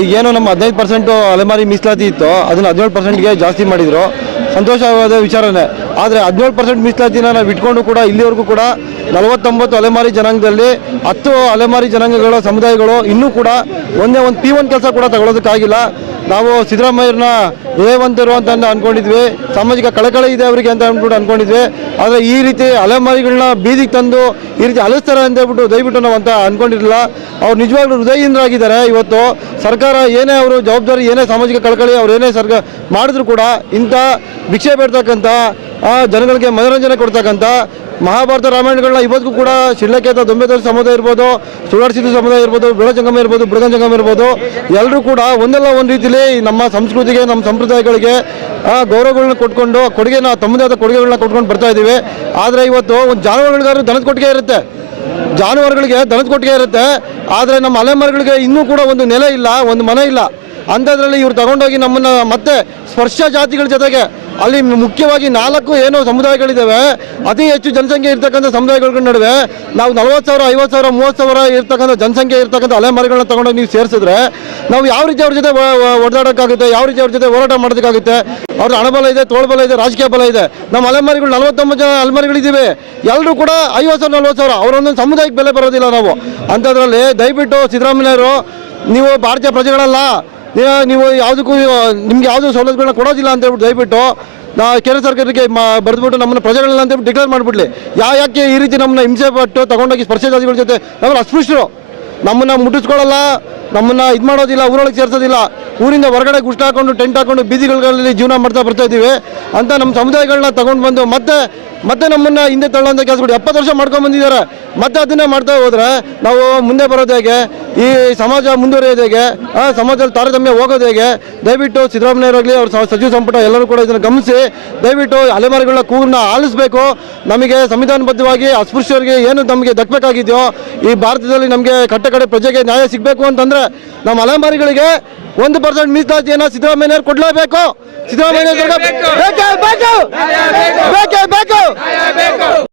ಈಗೇನು ನಮ್ಮ ಹದಿನೈದು ಪರ್ಸೆಂಟು ಅಲೆಮಾರಿ ಮೀಸಲಾತಿ ಇತ್ತು ಅದನ್ನು ಹದಿನೇಳು ಪರ್ಸೆಂಟ್ಗೆ ಜಾಸ್ತಿ ಮಾಡಿದರು. ಸಂತೋಷವಾದ ವಿಚಾರನೇ. ಆದರೆ ಹದಿನೇಳು ಪರ್ಸೆಂಟ್ ಮೀಸಲಾತಿನ ನಾವು ಇಟ್ಕೊಂಡು ಕೂಡ ಇಲ್ಲಿವರೆಗೂ ಕೂಡ ನಲವತ್ತೊಂಬತ್ತು ಅಲೆಮಾರಿ ಜನಾಂಗದಲ್ಲಿ ಹತ್ತು ಅಲೆಮಾರಿ ಜನಾಂಗಗಳ ಸಮುದಾಯಗಳು ಇನ್ನೂ ಕೂಡ ಒಂದೇ ಒಂದು ಪಿ ಒನ್ ಕೆಲಸ ಕೂಡ ತಗೊಳ್ಳೋದಕ್ಕಾಗಿಲ್ಲ ನಾವು ಸಿದ್ದರಾಮಯ್ಯರನ್ನ ಹೃದಯವಂತರು ಅಂತ ಅಂದ್ಕೊಂಡಿದ್ವಿ ಸಾಮಾಜಿಕ ಕಳಕಳಿ ಇದೆ ಅವರಿಗೆ ಅಂತ ಅಂದ್ಬಿಟ್ಟು ಅಂದ್ಕೊಂಡಿದ್ವಿ ಆದರೆ ಈ ರೀತಿ ಅಲೆಮಾರಿಗಳನ್ನ ಬೀದಿಗೆ ತಂದು ಈ ರೀತಿ ಅಲಸ್ತಾರೆ ಅಂತ ಹೇಳ್ಬಿಟ್ಟು ದಯವಿಟ್ಟು ನಾವು ಅಂತ ಅಂದ್ಕೊಂಡಿರಲಿಲ್ಲ ಅವ್ರು ನಿಜವಾಗ್ಲೂ ಹೃದಯದಿಂದರಾಗಿದ್ದಾರೆ ಇವತ್ತು. ಸರ್ಕಾರ ಏನೇ ಅವರು ಜವಾಬ್ದಾರಿ, ಏನೇ ಸಾಮಾಜಿಕ ಕಳಕಳಿ ಅವ್ರು ಏನೇ ಸರ್ಕಾರ ಮಾಡಿದ್ರು ಕೂಡ ಇಂಥ ಭಿಕ್ಷೆ ಬೇಡ್ತಕ್ಕಂಥ ಜನಗಳಿಗೆ ಮನೋರಂಜನೆ ಕೊಡ್ತಕ್ಕಂಥ ಮಹಾಭಾರತ ರಾಮಾಯಣಗಳನ್ನ ಇವತ್ತಿಗೂ ಕೂಡ ಶಿಡ್ಲಕೇತ ದೊಂಬೆದವ್ರ ಸಮುದಾಯ ಇರ್ಬೋದು ಸುಳಾಡ್ಸಿದ್ದು ಸಮುದಾಯ ಇರ್ಬೋದು ಬೆಳಜಂಗಮ ಇರ್ಬೋದು ಬುಡಗಂಜಂಗಮ ಇರ್ಬೋದು ಎಲ್ಲರೂ ಕೂಡ ಒಂದಲ್ಲ ಒಂದು ರೀತಿಲಿ ನಮ್ಮ ಸಂಸ್ಕೃತಿಗೆ ನಮ್ಮ ಸಂಪ್ರದಾಯಗಳಿಗೆ ಆ, ಗೌರವಗಳನ್ನ ಕೊಟ್ಕೊಂಡು ಕೊಡುಗೆನ ತಮ್ಮದೇ ಆದ ಕೊಡುಗೆಗಳನ್ನ ಕೊಟ್ಕೊಂಡು ಬರ್ತಾ ಇದ್ದೀವಿ ಆದರೆ ಇವತ್ತು ಒಂದು ಜಾನುವಾರುಗಳಿಗಾದ್ರೂ ದನದ ಕೊಟ್ಟಿಗೆ ಇರುತ್ತೆ. ಜಾನುವಾರುಗಳಿಗೆ ದನದ ಕೊಟ್ಟಿಗೆ ಇರುತ್ತೆ. ಆದರೆ ನಮ್ಮ ಅಲೆಮಾರುಗಳಿಗೆ ಇನ್ನೂ ಕೂಡ ಒಂದು ನೆಲೆ ಇಲ್ಲ ಒಂದು ಮನೆ ಇಲ್ಲ. ಅಂಥದ್ರಲ್ಲಿ ಇವ್ರು ತಗೊಂಡೋಗಿ ನಮ್ಮನ್ನು ಮತ್ತೆ ಸ್ಪರ್ಶ ಜಾತಿಗಳ ಜೊತೆಗೆ ಅಲ್ಲಿ ಮುಖ್ಯವಾಗಿ ನಾಲ್ಕು ಏನೋ ಸಮುದಾಯಗಳಿದ್ದಾವೆ. ಅತಿ ಹೆಚ್ಚು ಜನಸಂಖ್ಯೆ ಇರ್ತಕ್ಕಂಥ ಸಮುದಾಯಗಳ ನಡುವೆ ನಾವು ನಲ್ವತ್ತು ಸಾವಿರ, ಐವತ್ತು ಸಾವಿರ, ಮೂವತ್ತು ಸಾವಿರ ಇರ್ತಕ್ಕಂಥ ಜನಸಂಖ್ಯೆ ಇರ್ತಕ್ಕಂಥ ಅಲೆಮಾರಿಗಳನ್ನ ತಗೊಂಡು ನೀವು ಸೇರಿಸಿದ್ರೆ ನಾವು ಯಾವ ರೀತಿ ಅವ್ರ ಜೊತೆ ಓಡಾಡೋಕ್ಕಾಗುತ್ತೆ ಯಾವ ರೀತಿ ಅವ್ರ ಜೊತೆ ಹೋರಾಟ ಮಾಡೋದಕ್ಕಾಗುತ್ತೆ, ಅವ್ರ ಹಣಬಲ ಇದೆ, ತೋಳ್ಬಲ ಇದೆ, ರಾಜಕೀಯ ಬಲ ಇದೆ. ನಮ್ಮ ಅಲೆಮಾರಿಗಳು ನಲವತ್ತೊಂಬತ್ತು ಜನ ಅಲೆಮಾರಿಗಳಿದ್ದೀವಿ ಎಲ್ಲರೂ ಕೂಡ ಐವತ್ತು ಸಾವಿರ, ನಲ್ವತ್ತು ಸಾವಿರ ಅವರೊಂದೊಂದು ಸಮುದಾಯಕ್ಕೆ ಬೆಲೆ ಬರೋದಿಲ್ಲ ನಾವು. ಅಂಥದ್ರಲ್ಲಿ ದಯವಿಟ್ಟು ಸಿದ್ದರಾಮಯ್ಯವರು ನೀವು ಭಾರತೀಯ ಪ್ರಜೆಗಳಲ್ಲ ನೀವು- ನೀವು ಯಾವುದಕ್ಕೂ ನಿಮ್ಗೆ ಯಾವುದೂ ಸವಲತ್ತುಗಳನ್ನ ಕೊಡೋದಿಲ್ಲ ಅಂತ ಹೇಳ್ಬಿಟ್ಟು ದಯವಿಟ್ಟು, ನಾ ಕೇಂದ್ರ ಸರ್ಕಾರಕ್ಕೆ ಮಾ, ಬರೆದ್ಬಿಟ್ಟು ನಮ್ಮನ್ನ ಪ್ರಜೆಗಳನ್ನ ಅಂತ ಡಿಕ್ಲೇರ್ ಮಾಡಿಬಿಡ್ಲಿ. ಯಾ, ಯಾಕೆ ಈ ರೀತಿ ನಮ್ಮನ್ನ ಹಿಂಸೆ ಪಟ್ಟು ತಗೊಂಡೋಗಿ ಸ್ಪರ್ಶ ಜಾತಿಗಳ ಜೊತೆ ನಮ್ಮನ್ನು ಅಸ್ಪೃಶ್ಯರು? ನಮ್ಮನ್ನ ಮುಟ್ಟಿಸ್ಕೊಳ್ಳಲ್ಲ ನಮ್ಮನ್ನ ಇದು ಮಾಡೋದಿಲ್ಲ, ಊರೊಳಗೆ ಸೇರ್ಸೋದಿಲ್ಲ. ಊರಿಂದ ಹೊರಗಡೆ ಗುಷ್ಟ ಹಾಕೊಂಡು, ಟೆಂಟ್ ಹಾಕೊಂಡು ಬೀದಿಗಳಲ್ಲಿ ಜೀವನ ಮಾಡ್ತಾ ಬರ್ತಾ ಇದ್ದೀವಿ. ಅಂತ ನಮ್ಮ ಸಮುದಾಯಗಳನ್ನ ತಗೊಂಡು ಬಂದು ಮತ್ತೆ ಮತ್ತೆ ನಮ್ಮನ್ನ ಹಿಂದೆ ತಳ್ಳೋಂಥ ಕೆಲಸಗಳು ಎಪ್ಪತ್ತು ವರ್ಷ ಮಾಡ್ಕೊಂಡು ಬಂದಿದ್ದಾರೆ. ಮತ್ತೆ ಅದನ್ನೇ ಮಾಡ್ತಾ ಹೋದ್ರೆ ನಾವು ಮುಂದೆ ಬರೋದು ಹೇಗೆ? ಈ ಸಮಾಜ ಮುಂದುವರಿಯೋದು ಹೇಗೆ? ಆ ಸಮಾಜದಲ್ಲಿ ತಾರತಮ್ಯ ಹೋಗೋದು ಹೇಗೆ? ದಯವಿಟ್ಟು ಸಿದ್ದರಾಮಯ್ಯರಾಗಲಿ ಅವ್ರ ಸಚಿವ ಸಂಪುಟ ಎಲ್ಲರೂ ಕೂಡ ಇದನ್ನು ಗಮನಿಸಿ. ದಯವಿಟ್ಟು ಅಲೆಮಾರಿಗಳ ಕೂಗನ್ನ ಆಲಿಸಬೇಕು. ನಮಗೆ ಸಂವಿಧಾನಬದ್ಧವಾಗಿ ಅಸ್ಪೃಶ್ಯರಿಗೆ ಏನು ನಮಗೆ ದಕ್ಕಬೇಕಾಗಿದೆಯೋ ಈ ಭಾರತದಲ್ಲಿ ನಮಗೆ ಕಟ್ಟ ಕಡೆ ಪ್ರಜೆಗೆ ನ್ಯಾಯ ಸಿಗಬೇಕು ಅಂತಂದ್ರೆ ನಮ್ಮ ಅಲೆಮಾರಿಗಳಿಗೆ ಒಂದು ಪರ್ಸೆಂಟ್ ಮೀಸಲಾತಿಯನ್ನು ಸಿದ್ದರಾಮಯ್ಯ ಕೊಡಲೇಬೇಕು. ಸಿದ್ದರಾಮಯ್ಯ ಬೇಕು.